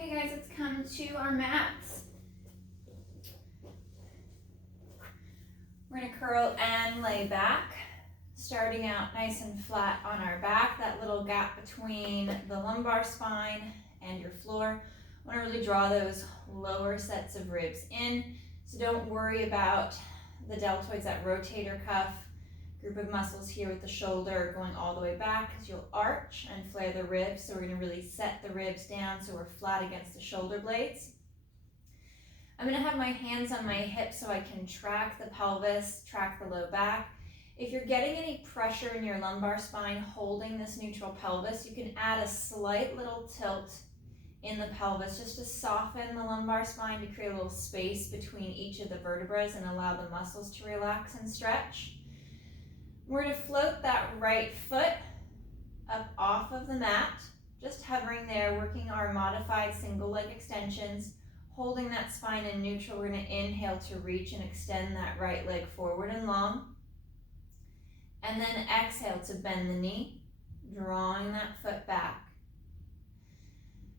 Okay guys, let's come to our mats. We're gonna curl and lay back, starting out nice and flat on our back, that little gap between the lumbar spine and your floor. I wanna really draw those lower sets of ribs in, so don't worry about the deltoids, that rotator cuff, group of muscles here with the shoulder going all the way back, because you'll arch and flare the ribs. So we're going to really set the ribs down so we're flat against the shoulder blades. I'm going to have my hands on my hips so I can track the pelvis, track the low back. If you're getting any pressure in your lumbar spine holding this neutral pelvis, you can add a slight little tilt in the pelvis just to soften the lumbar spine, to create a little space between each of the vertebrae and allow the muscles to relax and stretch. We're going to float that right foot up off of the mat, just hovering there, working our modified single leg extensions, holding that spine in neutral. We're going to inhale to reach and extend that right leg forward and long. And then exhale to bend the knee, drawing that foot back.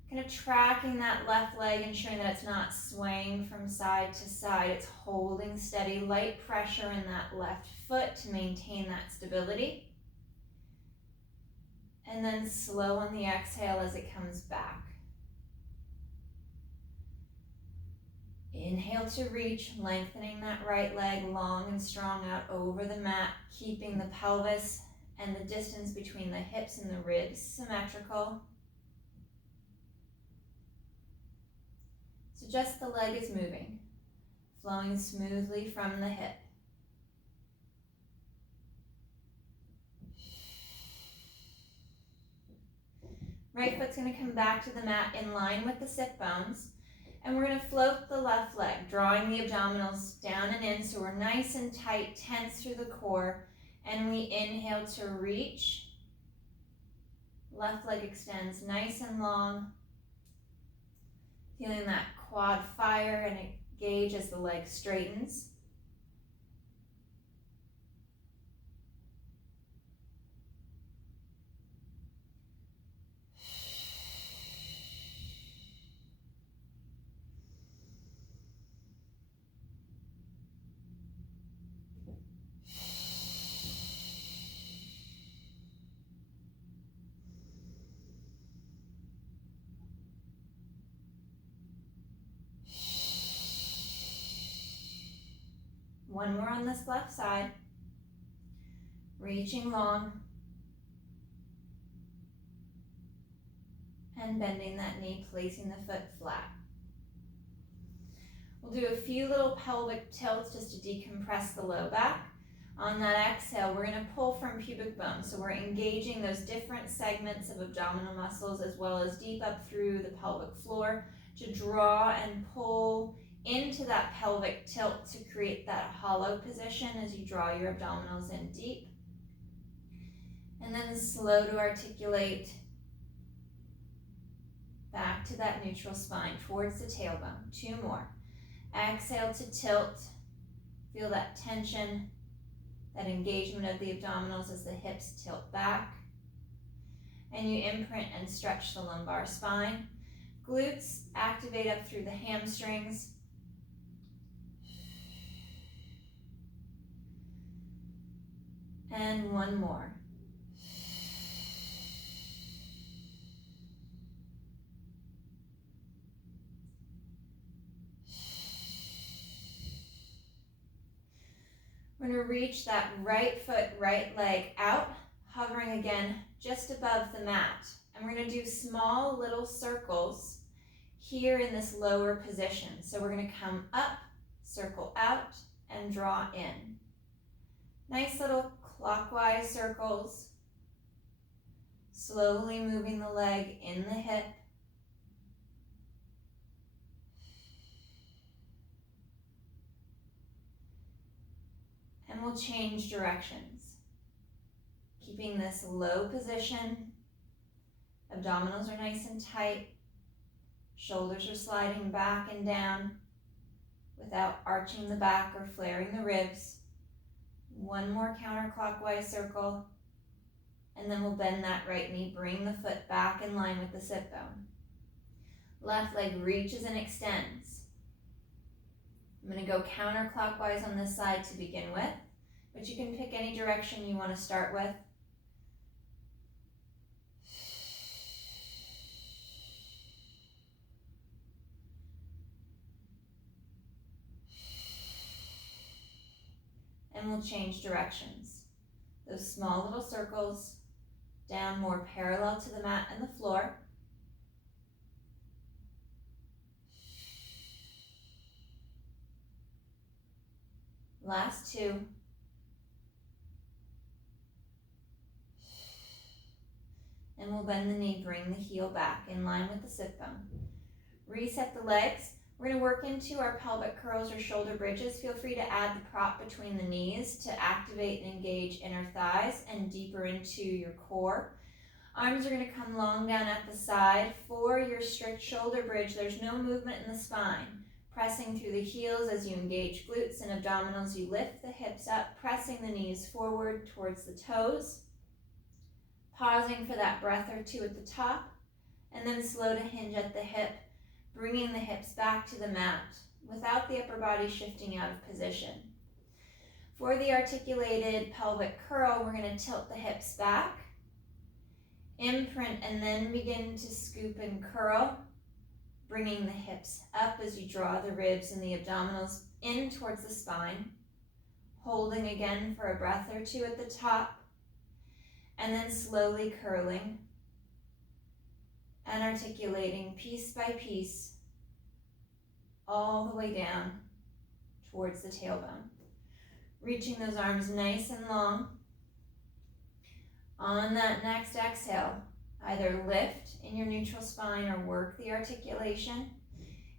Kind of tracking that left leg, ensuring that it's not swaying from side to side. It's holding steady, light pressure in that left foot to maintain that stability. And then slow on the exhale as it comes back. Inhale to reach, lengthening that right leg long and strong out over the mat, keeping the pelvis and the distance between the hips and the ribs symmetrical. So just the leg is moving, flowing smoothly from the hip. Right foot's going to come back to the mat in line with the sit bones. And we're going to float the left leg, drawing the abdominals down and in so we're nice and tight, tense through the core. And we inhale to reach. Left leg extends nice and long. Feeling that quad fire and engage as the leg straightens. One more on this left side. Reaching long. And bending that knee, placing the foot flat. We'll do a few little pelvic tilts just to decompress the low back. On that exhale, we're going to pull from pubic bone. So we're engaging those different segments of abdominal muscles as well as deep up through the pelvic floor to draw and pull into that pelvic tilt to create that hollow position as you draw your abdominals in deep. And then slow to articulate back to that neutral spine towards the tailbone. Two more. Exhale to tilt. Feel that tension, that engagement of the abdominals as the hips tilt back. And you imprint and stretch the lumbar spine. Glutes activate up through the hamstrings. And one more. We're going to reach that right foot, right leg out, hovering again just above the mat. And we're going to do small little circles here in this lower position. So we're going to come up, circle out, and draw in. Nice little clockwise circles. Slowly moving the leg in the hip. And we'll change directions. Keeping this low position. Abdominals are nice and tight. Shoulders are sliding back and down without arching the back or flaring the ribs. One more counterclockwise circle. And then we'll bend that right knee, bring the foot back in line with the sit bone. Left leg reaches and extends. I'm going to go counterclockwise on this side to begin with, but you can pick any direction you want to start with. And we'll change directions. Those small little circles down more parallel to the mat and the floor. Last two. And we'll bend the knee, bring the heel back in line with the sit bone. Reset the legs. We're going to work into our pelvic curls or shoulder bridges. Feel free to add the prop between the knees to activate and engage inner thighs and deeper into your core. Arms are going to come long down at the side. For your strict shoulder bridge, there's no movement in the spine. Pressing through the heels as you engage glutes and abdominals, you lift the hips up, pressing the knees forward towards the toes. Pausing for that breath or two at the top, and then slow to hinge at the hip, bringing the hips back to the mat without the upper body shifting out of position. For the articulated pelvic curl, we're going to tilt the hips back, imprint, and then begin to scoop and curl, bringing the hips up as you draw the ribs and the abdominals in towards the spine, holding again for a breath or two at the top, and then slowly curling and articulating piece by piece all the way down towards the tailbone. Reaching those arms nice and long. On that next exhale, either lift in your neutral spine or work the articulation.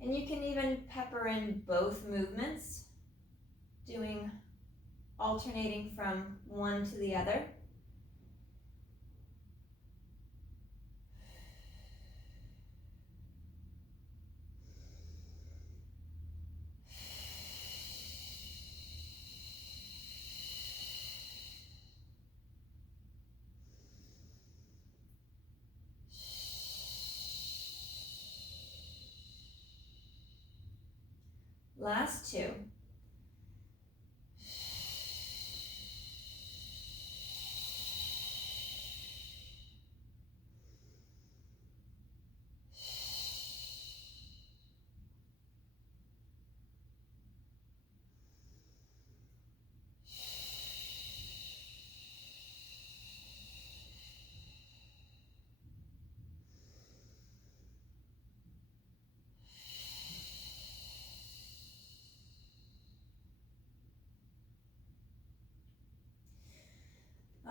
And you can even pepper in both movements, alternating from one to the other. Last two.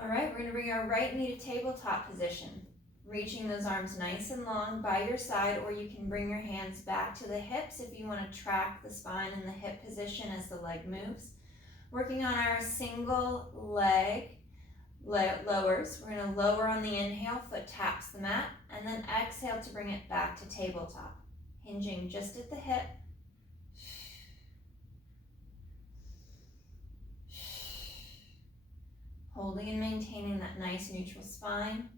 All right, we're going to bring our right knee to tabletop position, reaching those arms nice and long by your side, or you can bring your hands back to the hips if you want to track the spine in the hip position as the leg moves. Working on our single leg lowers. We're going to lower on the inhale, foot taps the mat, and then exhale to bring it back to tabletop, hinging just at the hip. Holding and maintaining that nice neutral spine.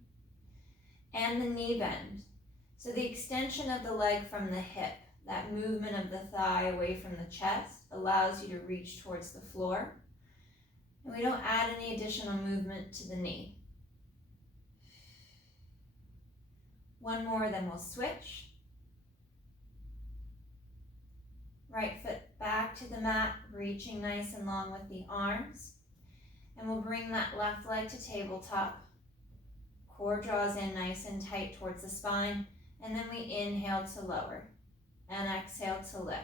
And the knee bend. So the extension of the leg from the hip, that movement of the thigh away from the chest, allows you to reach towards the floor. And we don't add any additional movement to the knee. One more, then we'll switch. Right foot back to the mat, reaching nice and long with the arms. And we'll bring that left leg to tabletop. Core draws in nice and tight towards the spine. And then we inhale to lower and exhale to lift.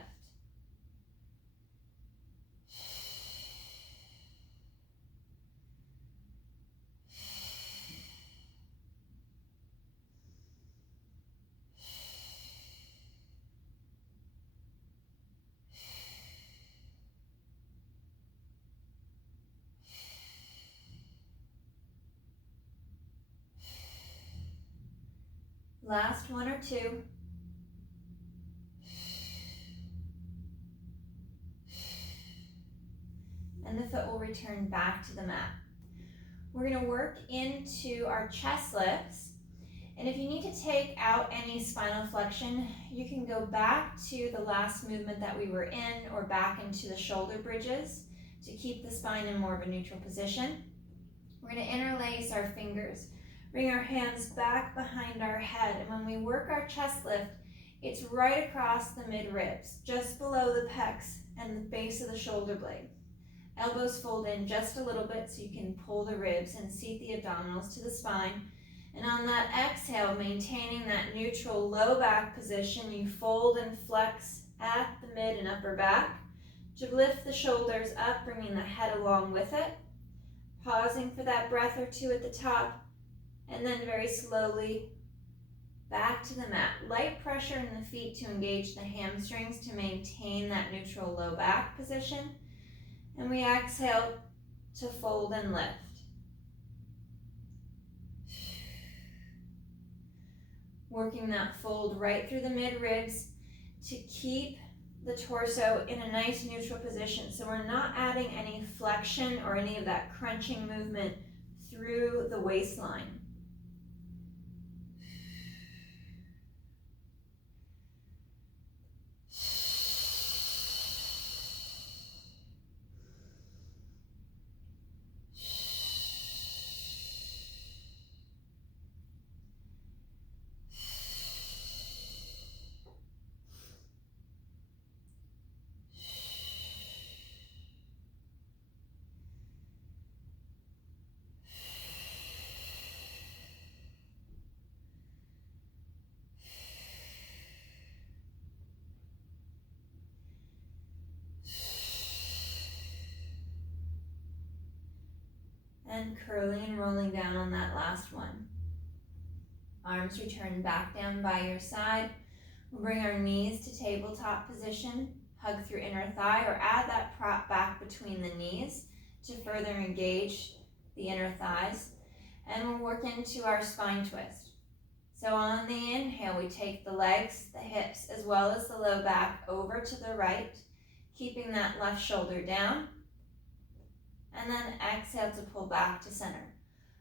Last one or two. And the foot will return back to the mat. We're going to work into our chest lifts. And if you need to take out any spinal flexion, you can go back to the last movement that we were in or back into the shoulder bridges to keep the spine in more of a neutral position. We're going to interlace our fingers, bring our hands back behind our head, and when we work our chest lift, it's right across the mid-ribs, just below the pecs and the base of the shoulder blade. Elbows fold in just a little bit so you can pull the ribs and seat the abdominals to the spine. And on that exhale, maintaining that neutral low back position, you fold and flex at the mid and upper back to lift the shoulders up, bringing the head along with it. Pausing for that breath or two at the top, and then very slowly back to the mat. Light pressure in the feet to engage the hamstrings to maintain that neutral low back position. And we exhale to fold and lift. Working that fold right through the mid-ribs to keep the torso in a nice neutral position. So we're not adding any flexion or any of that crunching movement through the waistline. And curling and rolling down on that last one. Arms return back down by your side. We'll bring our knees to tabletop position. Hug through inner thigh or add that prop back between the knees to further engage the inner thighs. And we'll work into our spine twist. So on the inhale, we take the legs, the hips, as well as the low back over to the right, keeping that left shoulder down. And then exhale to pull back to center.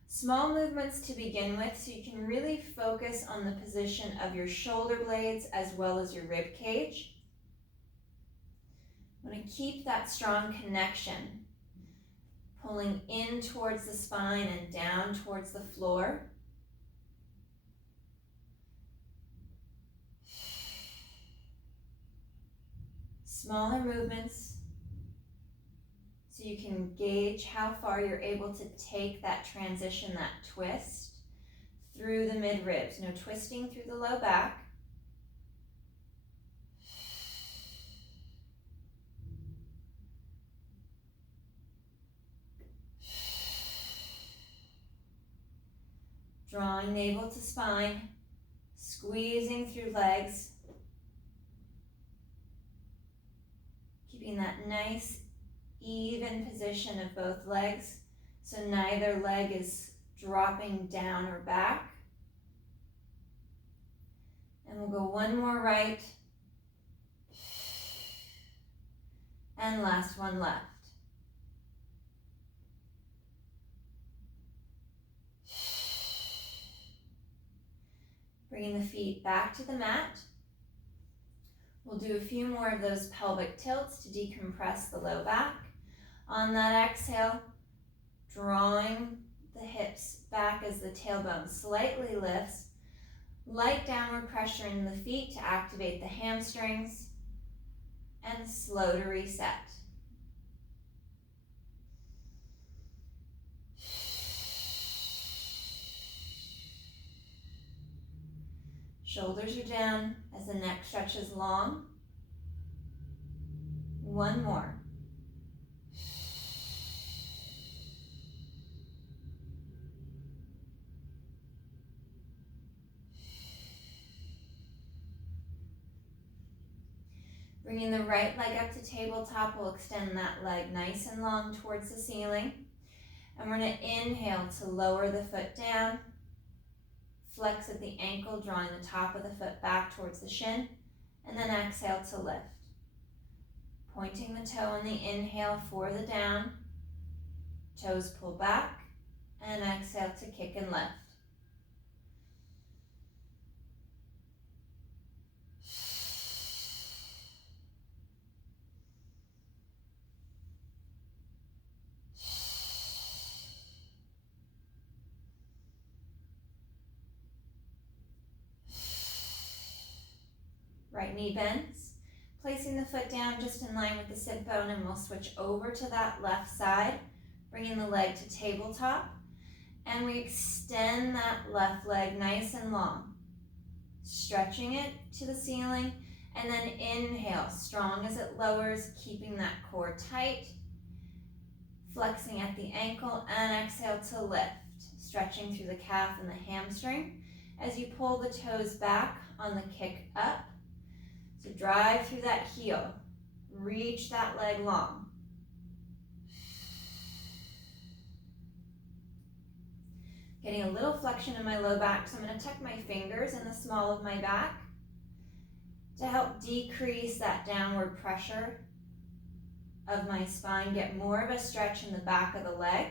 Small movements to begin with so you can really focus on the position of your shoulder blades as well as your rib cage. You want to keep that strong connection, pulling in towards the spine and down towards the floor. Smaller movements so you can gauge how far you're able to take that transition, that twist through the mid-ribs. No twisting through the low back. Drawing navel to spine, squeezing through legs. Keeping that nice even position of both legs, so neither leg is dropping down or back. And we'll go one more right, and last one left. Bringing the feet back to the mat. We'll do a few more of those pelvic tilts to decompress the low back. On that exhale, drawing the hips back as the tailbone slightly lifts. Light downward pressure in the feet to activate the hamstrings. And slow to reset. Shoulders are down as the neck stretches long. One more. Bringing the right leg up to tabletop, we'll extend that leg nice and long towards the ceiling. And we're going to inhale to lower the foot down. Flex at the ankle, drawing the top of the foot back towards the shin. And then exhale to lift. Pointing the toe on the inhale for the down. Toes pull back. And exhale to kick and lift. Right knee bends. Placing the foot down just in line with the sit bone, and we'll switch over to that left side, bringing the leg to tabletop. And we extend that left leg nice and long, stretching it to the ceiling, and then inhale, strong as it lowers, keeping that core tight, flexing at the ankle, and exhale to lift, stretching through the calf and the hamstring as you pull the toes back on the kick up. So drive through that heel, reach that leg long. Getting a little flexion in my low back, so I'm going to tuck my fingers in the small of my back to help decrease that downward pressure of my spine, get more of a stretch in the back of the leg,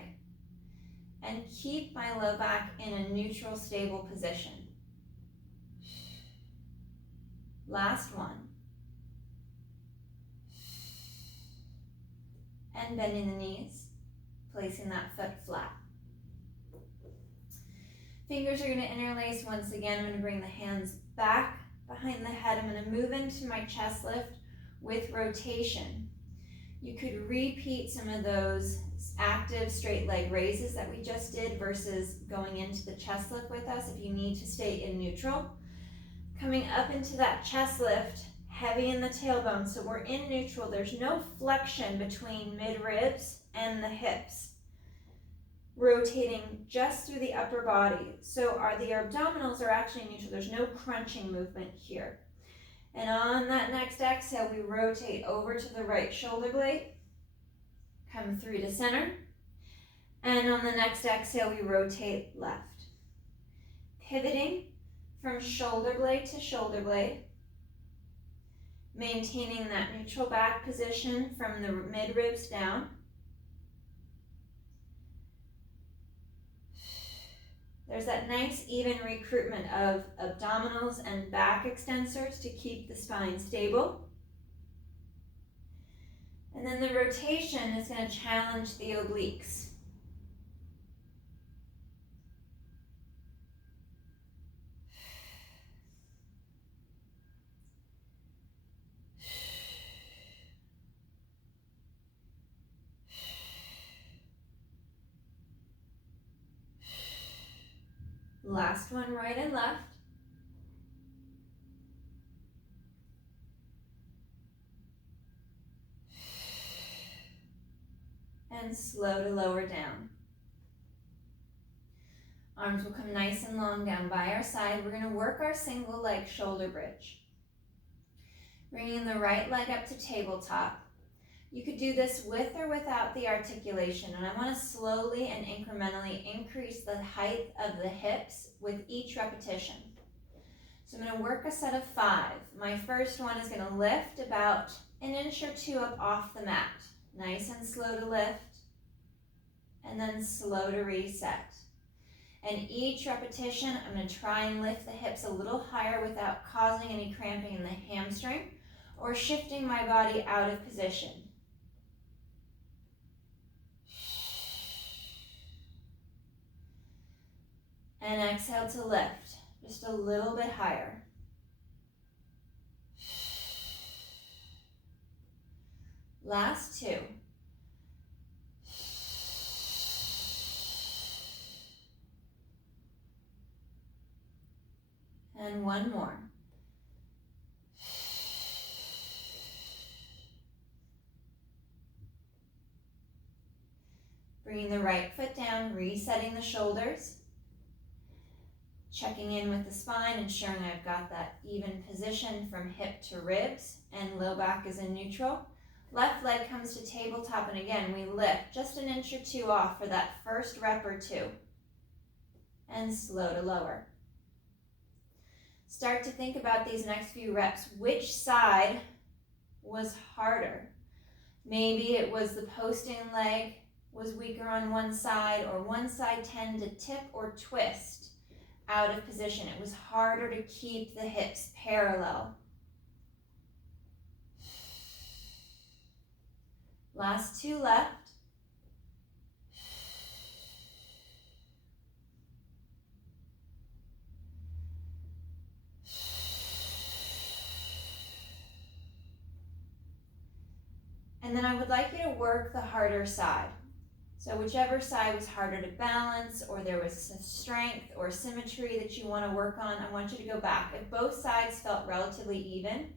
and keep my low back in a neutral, stable position. Last one. And bending the knees, placing that foot flat. Fingers are going to interlace once again. I'm going to bring the hands back behind the head. I'm going to move into my chest lift with rotation. You could repeat some of those active straight leg raises that we just did versus going into the chest lift with us if you need to stay in neutral. Coming up into that chest lift, heavy in the tailbone, so we're in neutral. There's no flexion between mid-ribs and the hips. Rotating just through the upper body. So the abdominals are actually neutral. There's no crunching movement here. And on that next exhale, we rotate over to the right shoulder blade, come through to center. And on the next exhale, we rotate left. Pivoting from shoulder blade to shoulder blade, maintaining that neutral back position from the mid-ribs down. There's that nice even recruitment of abdominals and back extensors to keep the spine stable. And then the rotation is going to challenge the obliques. Last one, right and left. And slow to lower down. Arms will come nice and long down by our side. We're going to work our single leg shoulder bridge. Bringing the right leg up to tabletop. You could do this with or without the articulation, and I want to slowly and incrementally increase the height of the hips with each repetition. So I'm going to work a set of 5. My first one is going to lift about an inch or 2 up off the mat. Nice and slow to lift, and then slow to reset. And each repetition, I'm going to try and lift the hips a little higher without causing any cramping in the hamstring or shifting my body out of position. And exhale to lift, just a little bit higher. Last 2. And one more. Bringing the right foot down, resetting the shoulders. Checking in with the spine, ensuring I've got that even position from hip to ribs and low back is in neutral. Left leg comes to tabletop, and again, we lift just an inch or 2 off for that first rep or 2. And slow to lower. Start to think about these next few reps. Which side was harder? Maybe it was the posting leg was weaker on one side, or one side tended to tip or twist out of position. It was harder to keep the hips parallel. Last 2 left. And then I would like you to work the harder side. So whichever side was harder to balance, or there was some strength or symmetry that you want to work on, I want you to go back. If both sides felt relatively even,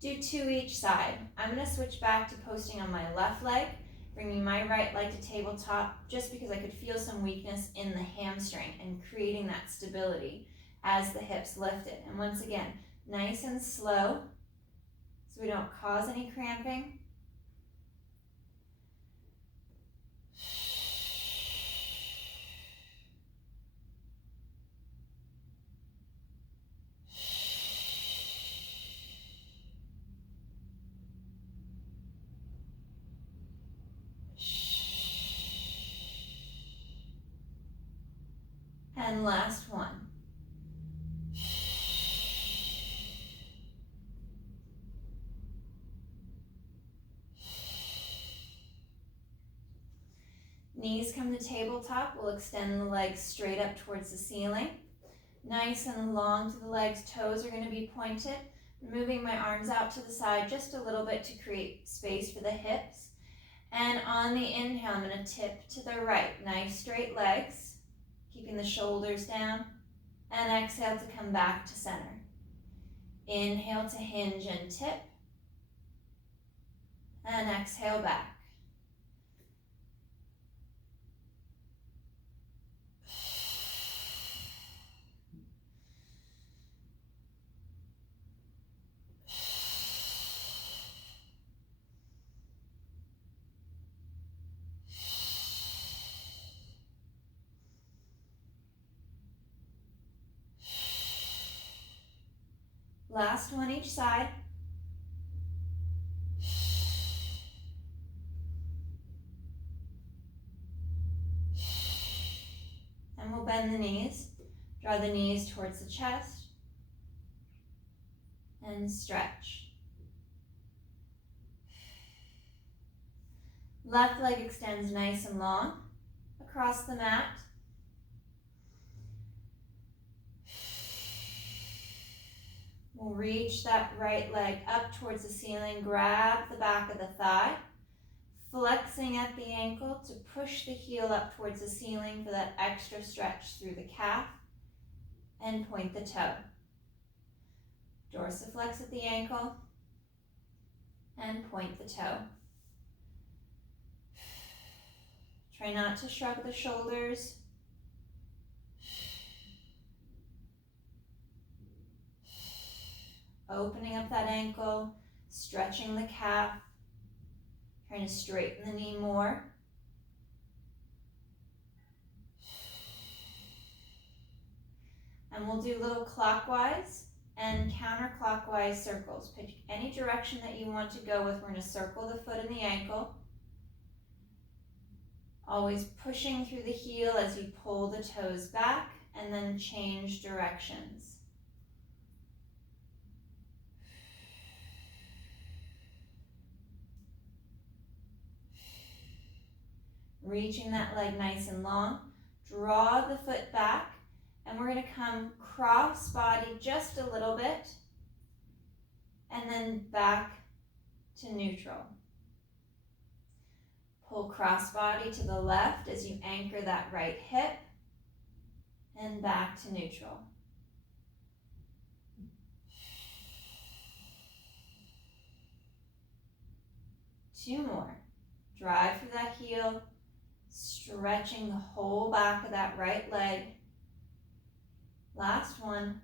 do 2 each side. I'm going to switch back to posting on my left leg, bringing my right leg to tabletop, just because I could feel some weakness in the hamstring and creating that stability as the hips lifted. And once again, nice and slow so we don't cause any cramping. And last one. Knees come to tabletop. We'll extend the legs straight up towards the ceiling. Nice and long to the legs. Toes are going to be pointed. Moving my arms out to the side just a little bit to create space for the hips. And on the inhale, I'm going to tip to the right. Nice straight legs, keeping the shoulders down. And exhale to come back to center. Inhale to hinge and tip. And exhale back. Last one each side. And we'll bend the knees. Draw the knees towards the chest. And stretch. Left leg extends nice and long across the mat. We'll reach that right leg up towards the ceiling, grab the back of the thigh, flexing at the ankle to push the heel up towards the ceiling for that extra stretch through the calf, and point the toe. Dorsiflex at the ankle, and point the toe. Try not to shrug the shoulders. Opening up that ankle, stretching the calf, trying to straighten the knee more. And we'll do little clockwise and counterclockwise circles. Pick any direction that you want to go with. We're going to circle the foot and the ankle. Always pushing through the heel as you pull the toes back and then change directions. Reaching that leg nice and long. Draw the foot back, and we're going to come cross body just a little bit, and then back to neutral. Pull cross body to the left as you anchor that right hip, and back to neutral. Two more. Drive through that heel, stretching the whole back of that right leg. Last one.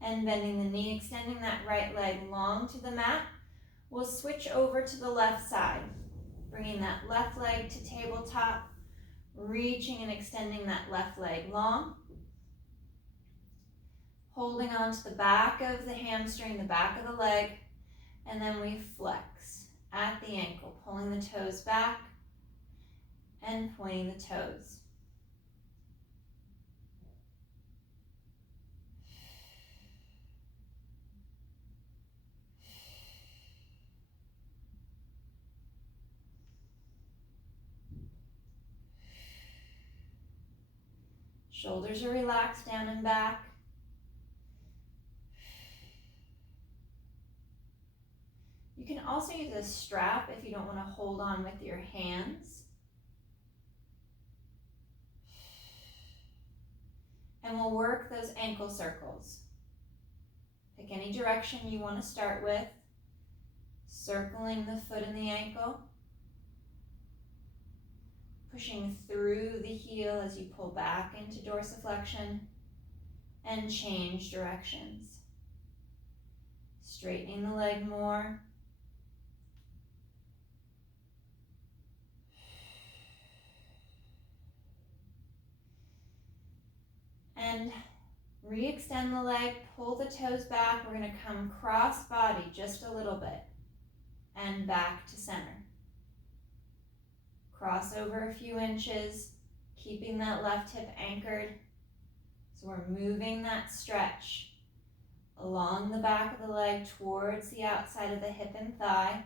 And bending the knee, extending that right leg long to the mat. We'll switch over to the left side, bringing that left leg to tabletop, reaching and extending that left leg long. Holding on to the back of the hamstring, the back of the leg, and then we flex at the ankle, pulling the toes back and pointing the toes. Shoulders are relaxed down and back. can also use a strap if you don't want to hold on with your hands. And we'll work those ankle circles. Pick any direction you want to start with, circling the foot and the ankle, pushing through the heel as you pull back into dorsiflexion, and change directions. Straightening the leg more. And re-extend the leg, pull the toes back. We're going to come cross body just a little bit and back to center. Cross over a few inches, keeping that left hip anchored. So we're moving that stretch along the back of the leg towards the outside of the hip and thigh.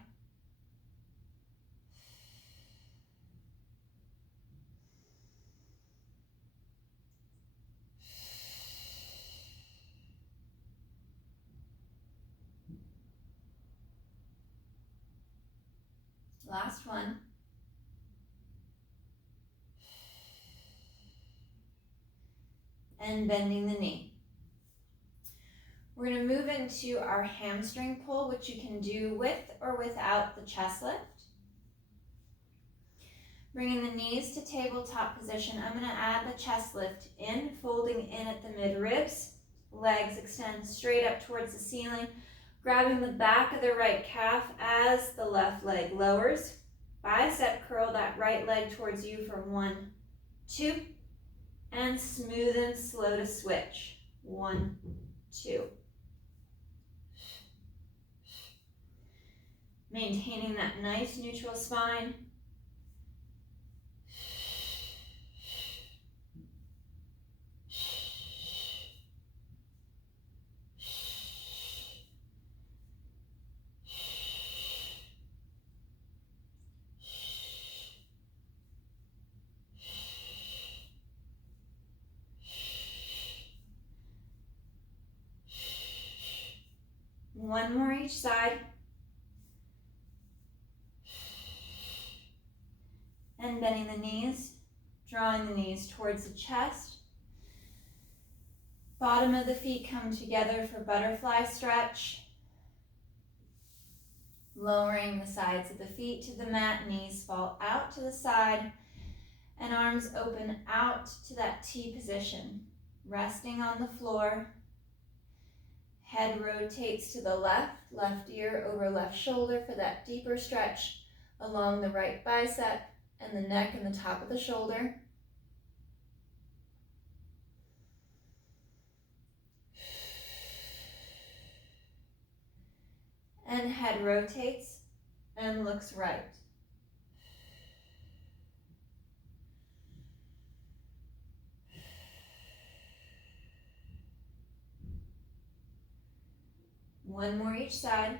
Last one. And bending the knee. We're going to move into our hamstring pull, which you can do with or without the chest lift. Bringing the knees to tabletop position, I'm going to add the chest lift in, folding in at the mid-ribs. Legs extend straight up towards the ceiling, grabbing the back of the right calf as the left leg lowers. Bicep curl that right leg towards you for 1, 2, and smooth and slow to switch. 1, 2. Maintaining that nice neutral spine. One more each side. And bending the knees, drawing the knees towards the chest. Bottom of the feet come together for butterfly stretch. Lowering the sides of the feet to the mat, knees fall out to the side, and arms open out to that T position. Resting on the floor. Head rotates to the left, left ear over left shoulder for that deeper stretch along the right bicep and the neck and the top of the shoulder. And head rotates and looks right. One more each side.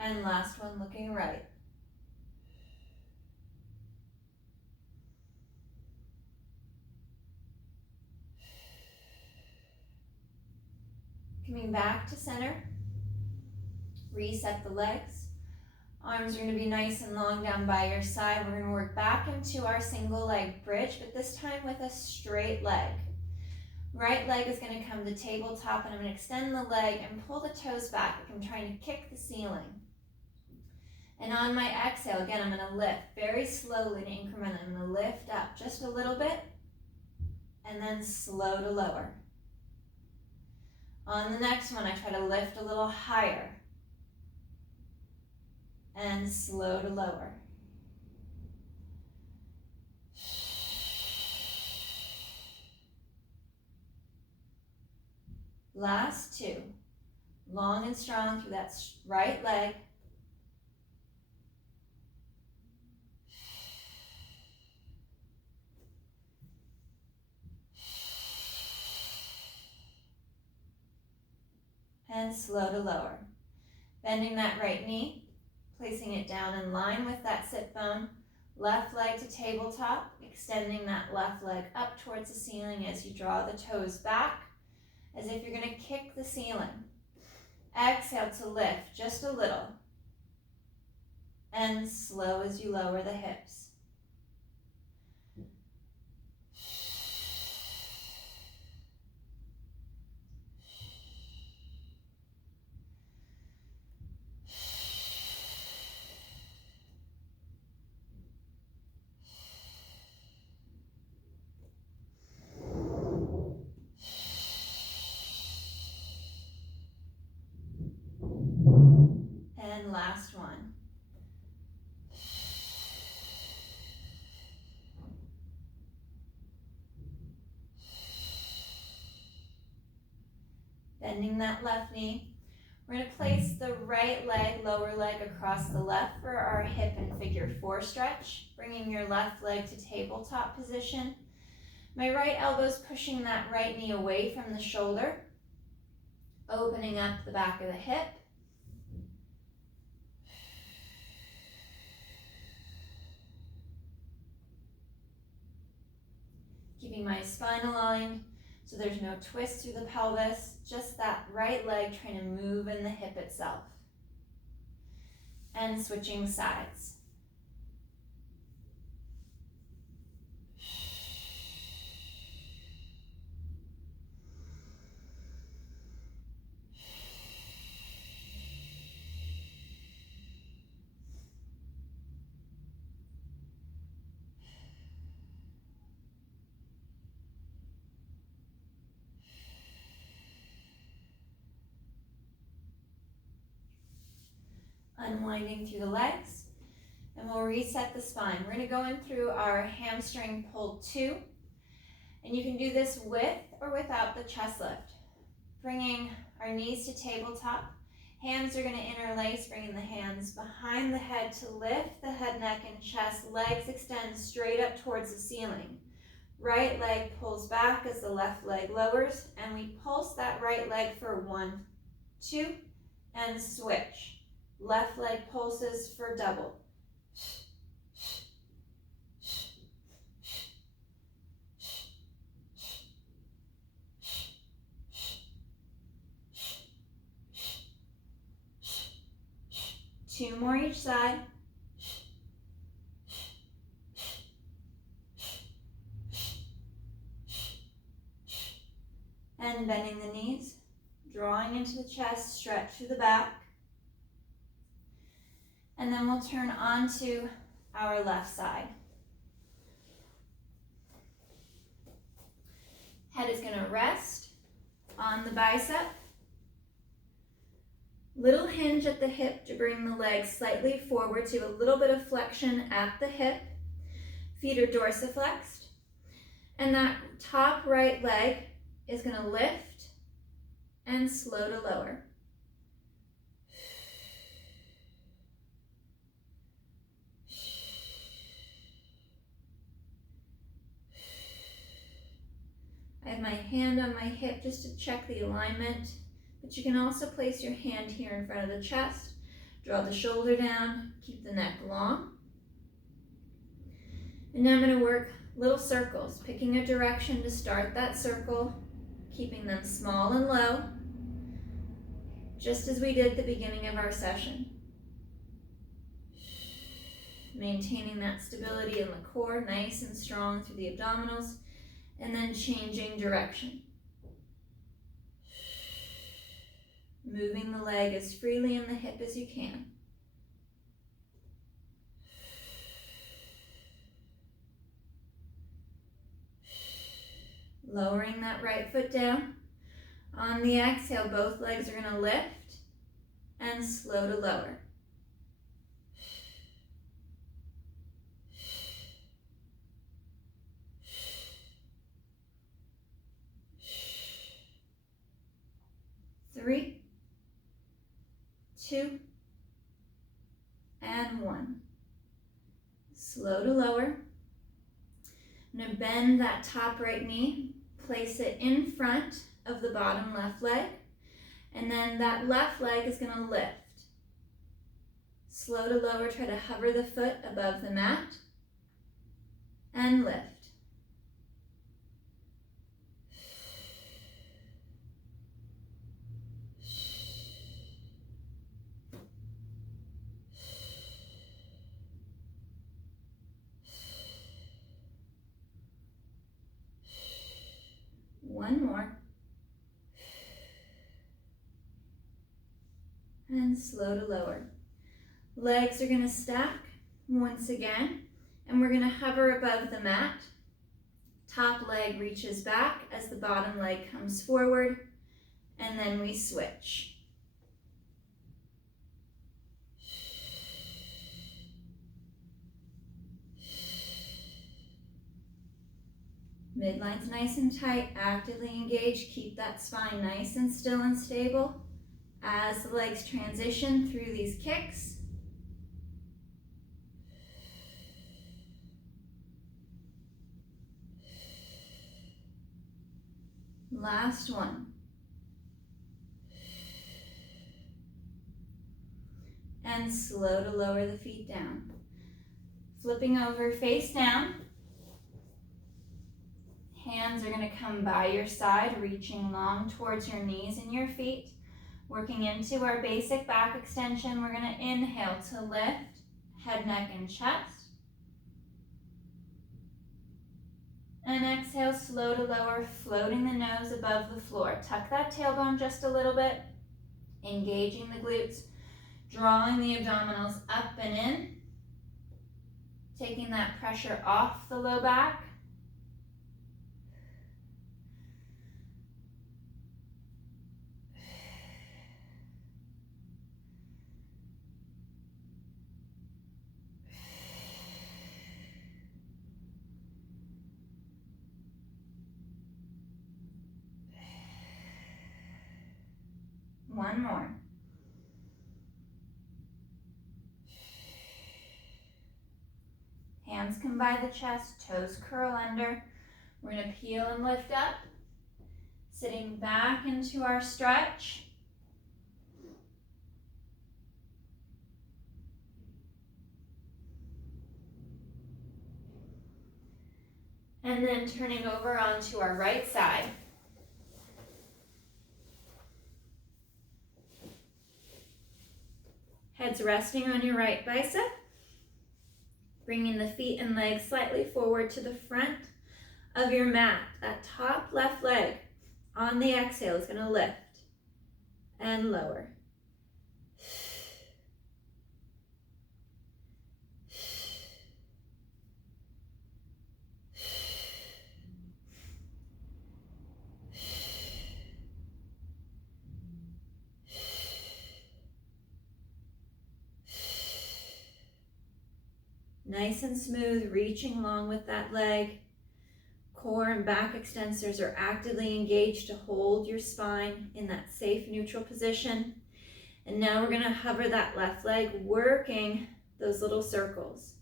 And last one, looking right. Coming back to center. Reset the legs. Arms are going to be nice and long down by your side. We're going to work back into our single leg bridge, but this time with a straight leg. Right leg is going to come to tabletop, and I'm going to extend the leg and pull the toes back like I'm trying to kick the ceiling. And on my exhale, again, I'm going to lift very slowly and incrementally. I'm going to lift up just a little bit and then slow to lower. On the next one, I try to lift a little higher and slow to lower. Last two. Long and strong through that right leg. And slow to lower. Bending that right knee, placing it down in line with that sit bone. Left leg to tabletop, extending that left leg up towards the ceiling as you draw the toes back, as if you're going to kick the ceiling. Exhale to lift just a little, and slow as you lower the hips. And last one. Bending that left knee. We're going to place the right leg, lower leg across the left for our hip and figure 4 stretch, bringing your left leg to tabletop position. My right elbow's pushing that right knee away from the shoulder, opening up the back of the hip. Keeping my spine aligned so there's no twist through the pelvis, just that right leg trying to move in the hip itself. And switching sides. Unwinding through the legs, and we'll reset the spine. We're going to go in through our hamstring pull 2, and you can do this with or without the chest lift. Bringing our knees to tabletop, hands are going to interlace, bringing the hands behind the head to lift the head, neck, and chest. Legs extend straight up towards the ceiling. Right leg pulls back as the left leg lowers, and we pulse that right leg for 1, 2, and switch. Left leg pulses for double. Two more each side. And bending the knees, drawing into the chest, stretch through the back. And then we'll turn onto our left side. Head is going to rest on the bicep. Little hinge at the hip to bring the legs slightly forward to a little bit of flexion at the hip. Feet are dorsiflexed. And that top right leg is going to lift and slow to lower. I have my hand on my hip just to check the alignment, but you can also place your hand here in front of the chest, draw the shoulder down, keep the neck long. And now I'm going to work little circles, picking a direction to start that circle, keeping them small and low, just as we did at the beginning of our session. Maintaining that stability in the core, nice and strong through the abdominals, and then changing direction. Moving the leg as freely in the hip as you can. Lowering that right foot down. On the exhale, both legs are going to lift and slow to lower. Three, 2, and 1. Slow to lower. I'm going to bend that top right knee, place it in front of the bottom left leg, and then that left leg is going to lift. Slow to lower, try to hover the foot above the mat. and lift. One more. And slow to lower. Legs are going to stack once again, and we're going to hover above the mat. Top leg reaches back as the bottom leg comes forward, and then we switch. Midline's nice and tight, actively engaged. Keep that spine nice and still and stable as the legs transition through these kicks. Last one. And slow to lower the feet down. Flipping over face down. Hands are going to come by your side, reaching long towards your knees and your feet. Working into our basic back extension, we're going to inhale to lift, head, neck, and chest. And exhale, slow to lower, floating the nose above the floor. Tuck that tailbone just a little bit, engaging the glutes, drawing the abdominals up and in, taking that pressure off the low back. One more. Hands come by the chest, toes curl under. We're going to peel and lift up, sitting back into our stretch. And then turning over onto our right side. Head's resting on your right bicep. Bringing the feet and legs slightly forward to the front of your mat. That top left leg on the exhale is going to lift and lower. Nice and smooth, reaching along with that leg. Core and back extensors are actively engaged to hold your spine in that safe neutral position. And now we're going to hover that left leg, working those little circles.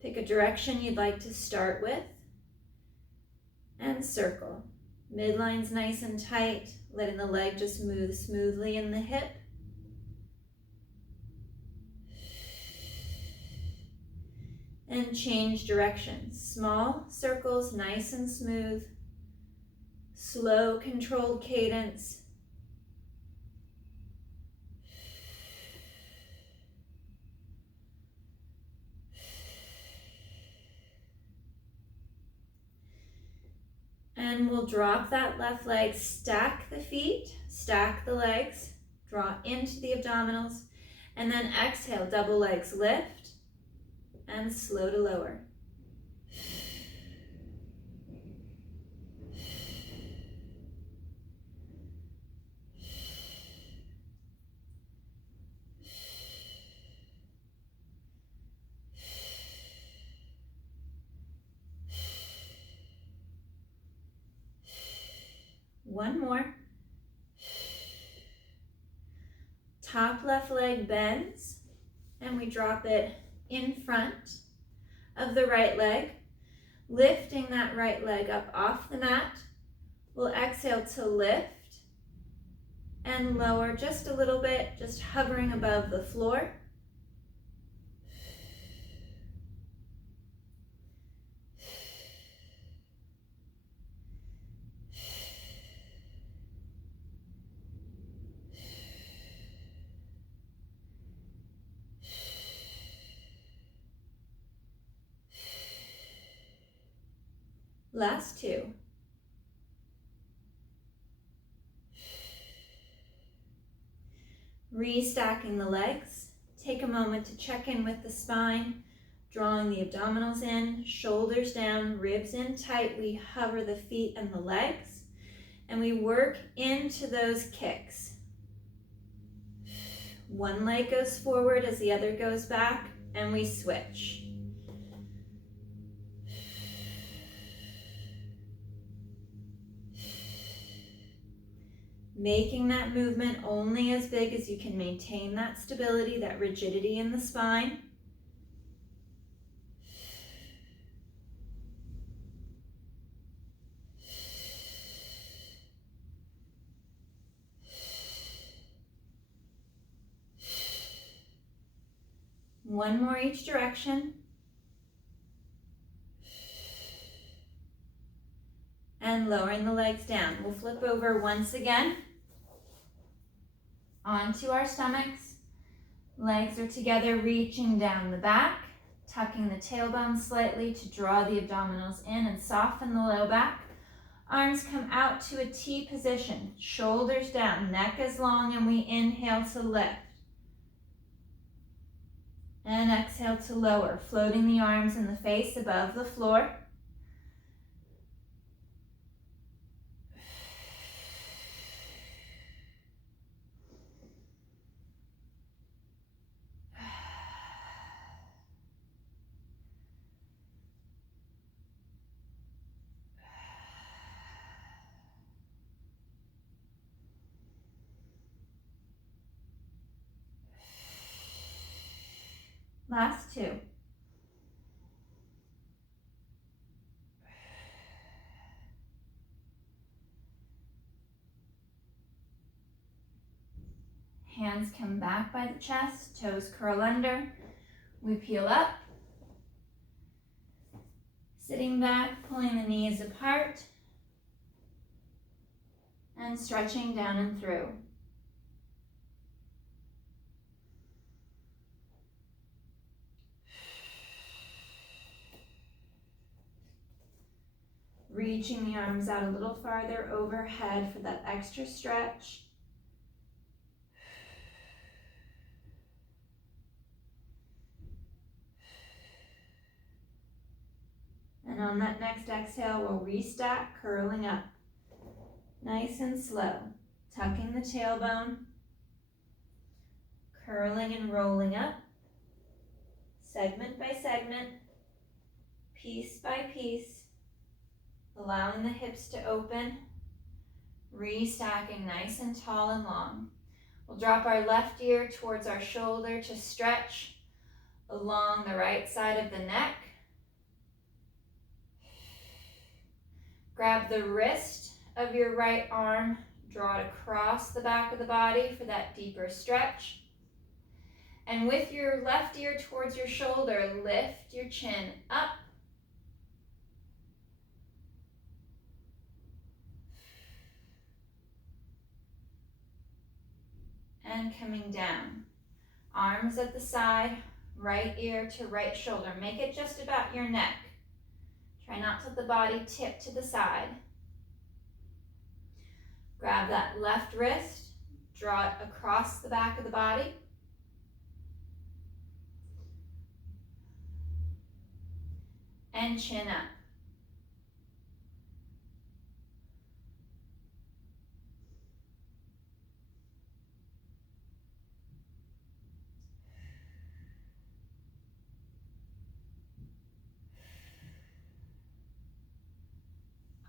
Pick a direction you'd like to start with and circle. Midline's nice and tight, letting the leg just move smoothly in the hip. And change directions. Small circles, nice and smooth. Slow, controlled cadence. And we'll drop that left leg, stack the feet, stack the legs, draw into the abdominals, and then exhale, double legs lift. And slow to lower. One more. Top left leg bends, and we drop it in front of the right leg, lifting that right leg up off the mat. We'll exhale to lift and lower just a little bit, just hovering above the floor. Last two. Restacking the legs. Take a moment to check in with the spine, drawing the abdominals in, shoulders down, ribs in tight. We hover the feet and the legs, and we work into those kicks. One leg goes forward as the other goes back, and we switch. Making that movement only as big as you can maintain that stability, that rigidity in the spine. One more each direction. And lowering the legs down. We'll flip over once again onto our stomachs. Legs are together, reaching down the back, tucking the tailbone slightly to draw the abdominals in and soften the low back. Arms come out to a T position, shoulders down, neck is long, and we inhale to lift. And exhale to lower, floating the arms and the face above the floor. Last two. Hands come back by the chest, toes curl under. We peel up. Sitting back, pulling the knees apart. And stretching down and through. Reaching the arms out a little farther overhead for that extra stretch. And on that next exhale, we'll restack, curling up. Nice and slow. Tucking the tailbone. Curling and rolling up. Segment by segment. Piece by piece. Allowing the hips to open, restacking nice and tall and long. We'll drop our left ear towards our shoulder to stretch along the right side of the neck. Grab the wrist of your right arm, draw it across the back of the body for that deeper stretch. And with your left ear towards your shoulder, lift your chin up. And coming down. Arms at the side, right ear to right shoulder. Make it just about your neck. Try not to let the body tip to the side. Grab that left wrist, draw it across the back of the body. And chin up.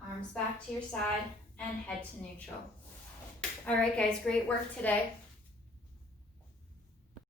Arms back to your side and head to neutral. All right, guys, great work today.